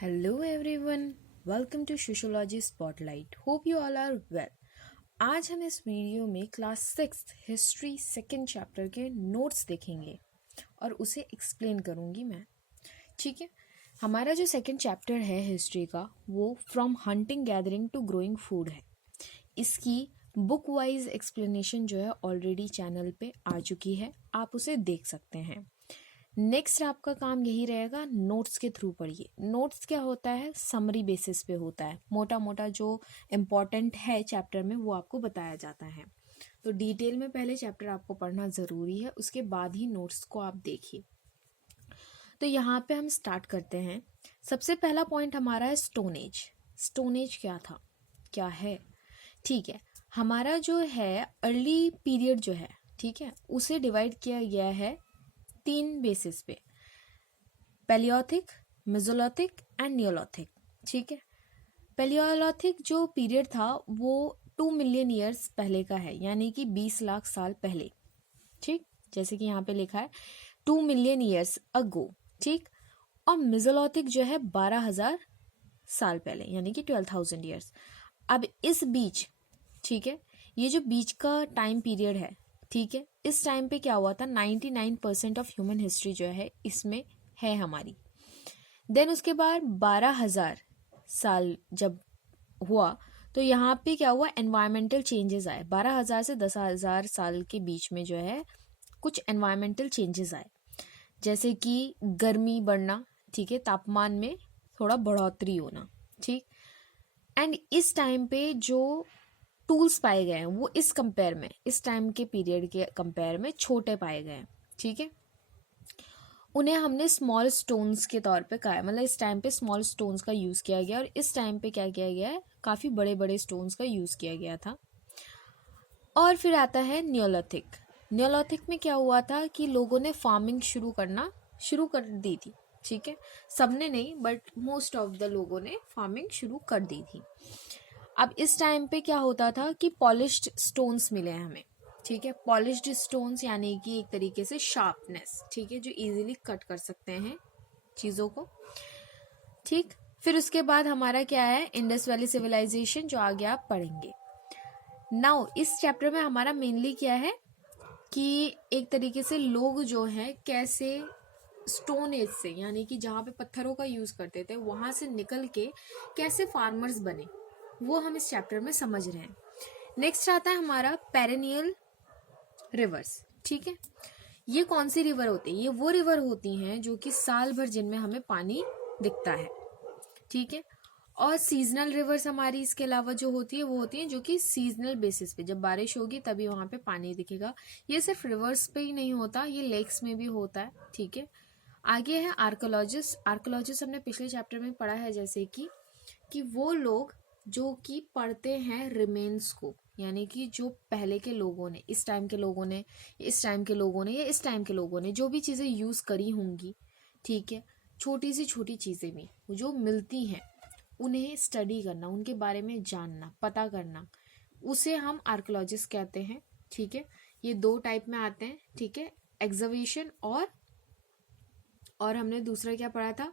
Hello everyone, welcome to Sociology Spotlight. Hope you all are well. आज हम इस video में क्लास 6 हिस्ट्री सेकेंड चैप्टर के notes देखेंगे और उसे एक्सप्लेन करूँगी मैं। ठीक है, हमारा जो सेकेंड चैप्टर है हिस्ट्री का वो from hunting gathering to growing food है। इसकी बुक वाइज एक्सप्लेनेशन जो है ऑलरेडी चैनल पे आ चुकी है, आप उसे देख सकते हैं। नेक्स्ट आपका काम यही रहेगा, नोट्स के थ्रू पढ़िए। नोट्स क्या होता है, समरी बेसिस पे होता है, मोटा मोटा जो इम्पोर्टेंट है चैप्टर में वो आपको बताया जाता है। तो डिटेल में पहले चैप्टर आपको पढ़ना ज़रूरी है, उसके बाद ही नोट्स को आप देखिए। तो यहाँ पे हम स्टार्ट करते हैं। सबसे पहला पॉइंट हमारा है स्टोन एज। स्टोन एज क्या था, क्या है? ठीक है, हमारा जो है अर्ली पीरियड जो है, ठीक है, उसे डिवाइड किया गया है 3 बेसिस पे, पैलियोथिक, मेसोलिथिक एंड नियोलिथिक। ठीक है, पैलियोलिथिक जो पीरियड था वो 2 मिलियन ईयर्स पहले का है, यानी कि 20 लाख साल पहले। ठीक, जैसे कि यहाँ पे लिखा है 2 मिलियन ईयर्स अगो। ठीक, और मेसोलिथिक जो है 12,000 साल पहले, यानी कि 12,000 ईयर्स। अब इस बीच, ठीक है, ये जो बीच का टाइम पीरियड है, ठीक है, इस टाइम पे क्या हुआ था, 99% ऑफ ह्यूमन हिस्ट्री जो है इसमें है हमारी। देन उसके बाद 12,000 साल जब हुआ तो यहाँ पे क्या हुआ, एनवायरमेंटल चेंजेस आए। 12,000 से 10,000 साल के बीच में जो है कुछ एनवायरमेंटल चेंजेस आए, जैसे कि गर्मी बढ़ना, ठीक है, तापमान में थोड़ा बढ़ोतरी होना। ठीक, एंड इस टाइम पे जो टूल्स पाए गए हैं वो इस कंपेयर में, इस टाइम के पीरियड के कंपेयर में छोटे पाए गए हैं। ठीक है, उन्हें हमने स्मॉल स्टोन्स के तौर पे कहा है, मतलब इस टाइम पे स्मॉल स्टोन्स का यूज़ किया गया, और इस टाइम पे क्या किया गया है, काफ़ी बड़े बड़े स्टोन्स का यूज़ किया गया था। और फिर आता है नियोलिथिक। नियोलिथिक में क्या हुआ था कि लोगों ने फार्मिंग शुरू कर दी थी। ठीक है, सबने नहीं, बट मोस्ट ऑफ द लोगों ने फार्मिंग शुरू कर दी थी। अब इस टाइम पे क्या होता था कि पॉलिश्ड स्टोन्स मिले हैं हमें। ठीक है, पॉलिश्ड स्टोन्स यानी कि एक तरीके से शार्पनेस, ठीक है, जो इजीली कट कर सकते हैं चीज़ों को। ठीक, फिर उसके बाद हमारा क्या है, इंडस वैली सिविलाइजेशन, जो आगे आप पढ़ेंगे। नाउ इस चैप्टर में हमारा मेनली क्या है कि एक तरीके से लोग जो हैं कैसे स्टोन एज से, यानी कि जहाँ पे पत्थरों का यूज़ करते थे वहाँ से निकल के कैसे फार्मर्स बने, वो हम इस चैप्टर में समझ रहे हैं। नेक्स्ट आता है हमारा पेरेनियल रिवर्स। ठीक है, ये कौन सी रिवर होती है, ये वो रिवर होती हैं जो कि साल भर जिनमें हमें पानी दिखता है। ठीक है, और सीजनल रिवर्स हमारी इसके अलावा जो होती है वो होती है जो कि सीजनल बेसिस पे, जब बारिश होगी तभी वहाँ पे पानी दिखेगा। ये सिर्फ रिवर्स पे ही नहीं होता, ये लेक्स में भी होता है। ठीक है, आगे है आर्कोलॉजिस्ट। आर्कोलॉजिस्ट हमने पिछले चैप्टर में पढ़ा है, जैसे कि वो लोग जो कि पढ़ते हैं रिमेन्स को, यानी कि जो पहले के लोगों ने, इस टाइम के लोगों ने, इस टाइम के लोगों ने, या इस टाइम के लोगों ने जो भी चीज़ें यूज़ करी होंगी, ठीक है, छोटी सी छोटी चीज़ें भी जो मिलती हैं उन्हें स्टडी करना, उनके बारे में जानना, पता करना, उसे हम आर्कोलॉजिस्ट कहते हैं। ठीक है, ये 2 टाइप में आते हैं। ठीक है, एग्जर्वेशन और हमने दूसरा क्या पढ़ा था,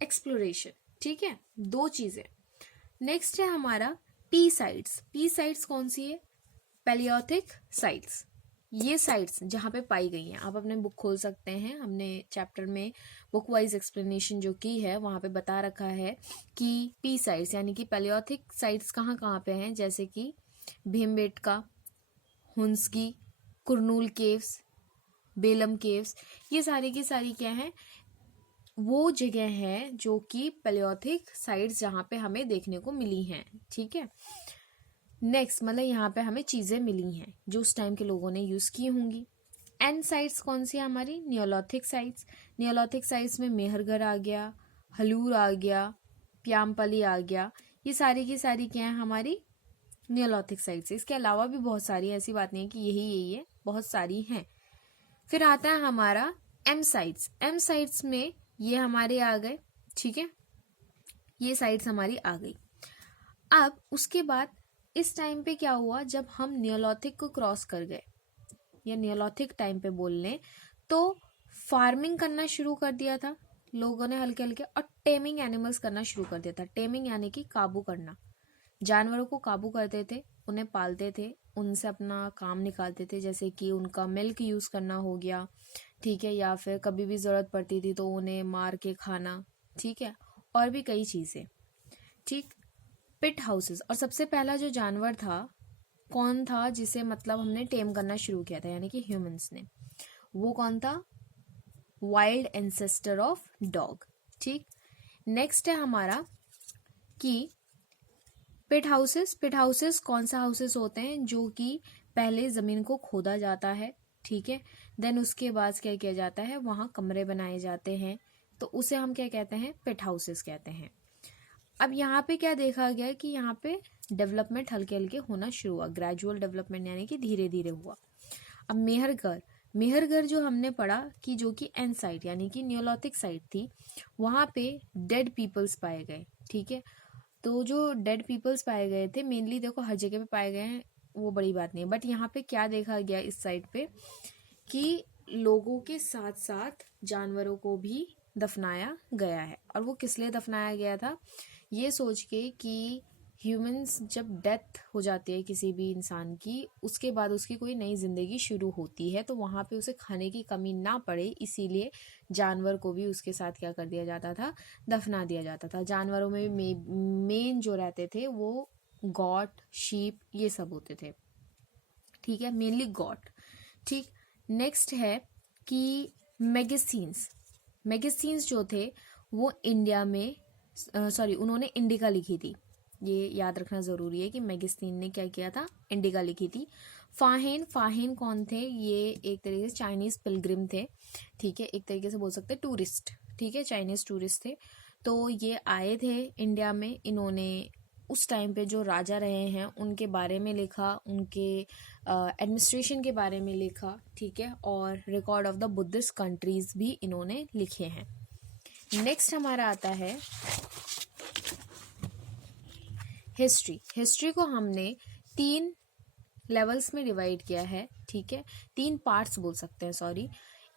एक्सप्लोरेशन। ठीक है, 2 चीज़ें। नेक्स्ट है हमारा पी साइट्स। पी साइट्स कौन सी है, पैलियोथिक साइट्स। ये साइट्स जहाँ पे पाई गई हैं, आप अपने बुक खोल सकते हैं, हमने चैप्टर में बुक वाइज एक्सप्लेनेशन जो की है वहाँ पे बता रखा है कि पी साइट्स यानी कि पैलियोथिक साइट्स कहाँ कहाँ पे हैं, जैसे कि भीमबेटका, हुंसकी, कुरनूल केव्स, बेलम केव्स, ये सारी की सारी क्या है, वो जगह है जो कि पैलियोथिक साइट्स जहाँ पे हमें देखने को मिली हैं। ठीक है, नेक्स्ट मतलब यहाँ पे हमें चीज़ें मिली हैं जो उस टाइम के लोगों ने यूज़ की होंगी। एन साइट्स कौन सी है हमारी, नियोलिथिक साइट्स। नियोलिथिक साइट्स में मेहरगढ़ आ गया, हलूर आ गया, प्यामपली आ गया, ये सारी की सारी क्या है हमारी नियोलिथिक साइट्स। इसके अलावा भी बहुत सारी, ऐसी बात नहीं है कि यही है, बहुत सारी हैं। फिर आता है हमारा एम साइट्स। एम साइट्स में ये हमारे आ गए। ठीक है, ये साइट्स हमारी आ गई। अब उसके बाद इस टाइम पे क्या हुआ, जब हम नियोलिथिक को क्रॉस कर गए या नियोलिथिक टाइम पे बोल लें, तो फार्मिंग करना शुरू कर दिया था। लोगों ने हल्के हल्के, और टेमिंग एनिमल्स करना शुरू कर दिया था। टेमिंग यानी कि काबू करना, जानवरों को काबू करते थे, उन्हें पालते थे, उनसे अपना काम निकालते थे, जैसे कि उनका मिल्क यूज करना हो गया, ठीक है, या फिर कभी भी जरूरत पड़ती थी तो उन्हें मार के खाना, ठीक है, और भी कई चीजें, ठीक। पिट हाउसेस, और सबसे पहला जो जानवर था, कौन था जिसे मतलब हमने टेम करना शुरू किया था, यानी कि ह्यूमंस ने, वो कौन था? वाइल्ड एंसेस्टर ऑफ डॉग, ठीक। नेक्स्ट है हमारा कि पिट हाउसेस। पिट हाउसेस कौन सा हाउसेस होते हैं? जो कि पहले जमीन को खोदा जाता है, ठीक है, देन उसके बाद क्या किया जाता है, वहां कमरे बनाए जाते हैं, तो उसे हम क्या कहते हैं? पिट हाउसेस कहते हैं। अब यहाँ पे क्या देखा गया कि यहाँ पे डेवलपमेंट हल्के हल्के होना शुरू हुआ, ग्रेजुअल डेवलपमेंट, यानी कि धीरे धीरे हुआ। अब मेहरगढ़, मेहरगढ़ जो हमने पढ़ा कि जो कि एन साइट यानी कि नियोलिथिक साइट थी, वहां पे डेड पीपल्स पाए गए, ठीक है। तो जो डेड पीपल्स पाए गए थे, मेनली देखो हर जगह पे पाए गए हैं, वो बड़ी बात नहीं है, बट यहाँ पे क्या देखा गया इस साइट पे कि लोगों के साथ साथ जानवरों को भी दफनाया गया है। और वो किस लिए दफनाया गया था? ये सोच के कि ह्यूमंस जब डेथ हो जाती है किसी भी इंसान की, उसके बाद उसकी कोई नई जिंदगी शुरू होती है, तो वहां पे उसे खाने की कमी ना पड़े, इसीलिए जानवर को भी उसके साथ क्या कर दिया जाता था? दफना दिया जाता था। जानवरों में मेन जो रहते थे वो गॉट, शीप, ये सब होते थे, ठीक है, मेनली गॉट, ठीक। नेक्स्ट है कि मैगजीन्स। मैगजीन्स जो थे वो इंडिया में, सॉरी, उन्होंने इंडिका लिखी थी, ये याद रखना जरूरी है कि मैगजीन ने क्या किया था? इंडिका लिखी थी। फाहिन, फाहिन कौन थे? ये एक तरीके से चाइनीज पिलग्रिम थे, ठीक है, एक तरीके से बोल सकते हैं टूरिस्ट, ठीक है, चाइनीज टूरिस्ट थे। तो ये आए थे इंडिया में, इन्होंने उस टाइम पे जो राजा रहे हैं उनके बारे में लिखा, उनके एडमिनिस्ट्रेशन के बारे में लिखा, ठीक है, और record of the Buddhist countries भी इन्होंने लिखे हैं। नेक्स्ट हमारा आता है हिस्ट्री। हिस्ट्री को हमने 3 लेवल्स में डिवाइड किया है, ठीक है, 3 पार्ट्स बोल सकते हैं, सॉरी,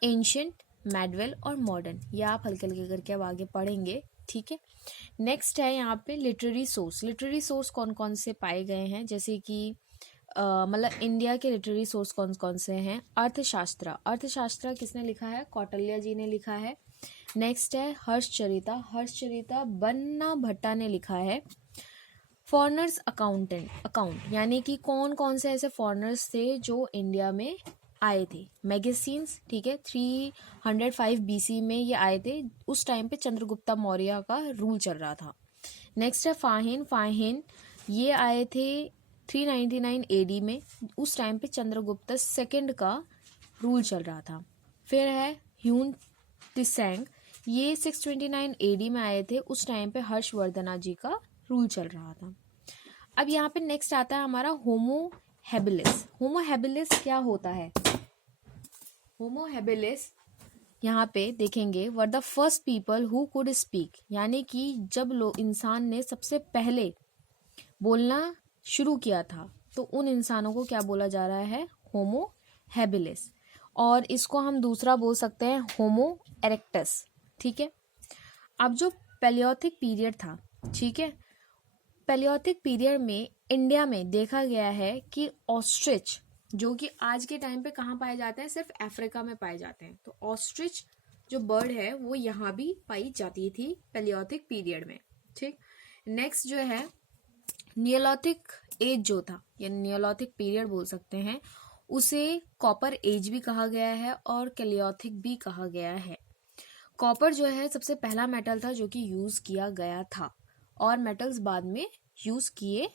एंशिएंट, मेडवेल और मॉडर्न। ये आप हल्के हल्के करके अब आगे पढ़ेंगे, ठीक है। नेक्स्ट है यहाँ पे लिटरेरी सोर्स। लिटरेरी सोर्स कौन कौन से पाए गए हैं? जैसे कि मतलब इंडिया के लिटरेरी सोर्स कौन कौन से हैं? अर्थशास्त्र। अर्थशास्त्र किसने लिखा है? कौटिल्य जी ने लिखा है। नेक्स्ट है हर्षचरिता। हर्षचरिता बन्ना भट्टा ने लिखा है। फॉरेनर्स अकाउंट, यानी कि कौन कौन से ऐसे फॉरेनर्स थे जो इंडिया में आए थे। मैगजीन्स, ठीक है, 305 बीसी में ये आए थे, उस टाइम पे चंद्रगुप्ता मौर्य का रूल चल रहा था। नेक्स्ट है फाहिन। फाहिन ये आए थे 399 एडी में, उस टाइम पे चंद्रगुप्ता सेकंड का रूल चल रहा था। फिर है ह्यून त्सिंग, ये 629 एडी में आए थे, उस टाइम पे हर्षवर्धना जी का रूल चल रहा था। अब यहाँ पे नेक्स्ट आता है हमारा होमो हैबिलिस। होमो हैबिलिस क्या होता है? होमो हैबिलिस यहाँ पे देखेंगे were the first people who could speak, यानी कि जब लोग इंसान ने सबसे पहले बोलना शुरू किया था, तो उन इंसानों को क्या बोला जा रहा है? Homo habilis. और इसको हम दूसरा बोल सकते हैं होमो इरेक्टस, ठीक है। अब जो पैलियोथिक पीरियड था, ठीक है, पैलियोथिक पीरियड में इंडिया में देखा गया है कि ऑस्ट्रिच, जो कि आज के टाइम पे कहाँ पाए जाते हैं? सिर्फ अफ्रीका में पाए जाते हैं। तो ऑस्ट्रिच जो बर्ड है वो यहाँ भी पाई जाती थी पैलियोथिक पीरियड में, ठीक। नेक्स्ट जो है नियोलिथिक एज जो था, या नियोलिथिक पीरियड बोल सकते हैं, उसे कॉपर एज भी कहा गया है और कैलियोथिक भी कहा गया है। कॉपर जो है सबसे पहला मेटल था जो कि यूज किया गया था, और मेटल्स बाद में यूज किए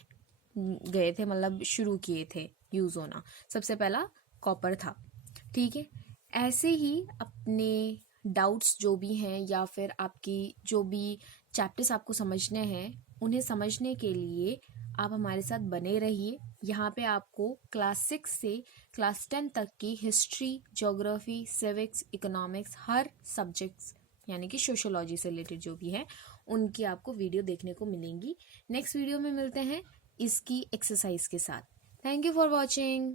गए थे, मतलब शुरू किए थे यूज होना। सबसे पहला कॉपर था, ठीक है। ऐसे ही अपने डाउट्स जो भी हैं या फिर आपकी जो भी चैप्टर्स आपको समझने हैं, उन्हें समझने के लिए आप हमारे साथ बने रहिए। यहाँ पे आपको क्लास 6 से क्लास 10 तक की हिस्ट्री, ज्योग्राफी, सिविक्स, इकोनॉमिक्स, हर सब्जेक्ट्स यानी कि सोशियोलॉजी से रिलेटेड जो भी है उनकी आपको वीडियो देखने को मिलेंगी। नेक्स्ट वीडियो में मिलते हैं इसकी एक्सरसाइज के साथ। Thank you for watching.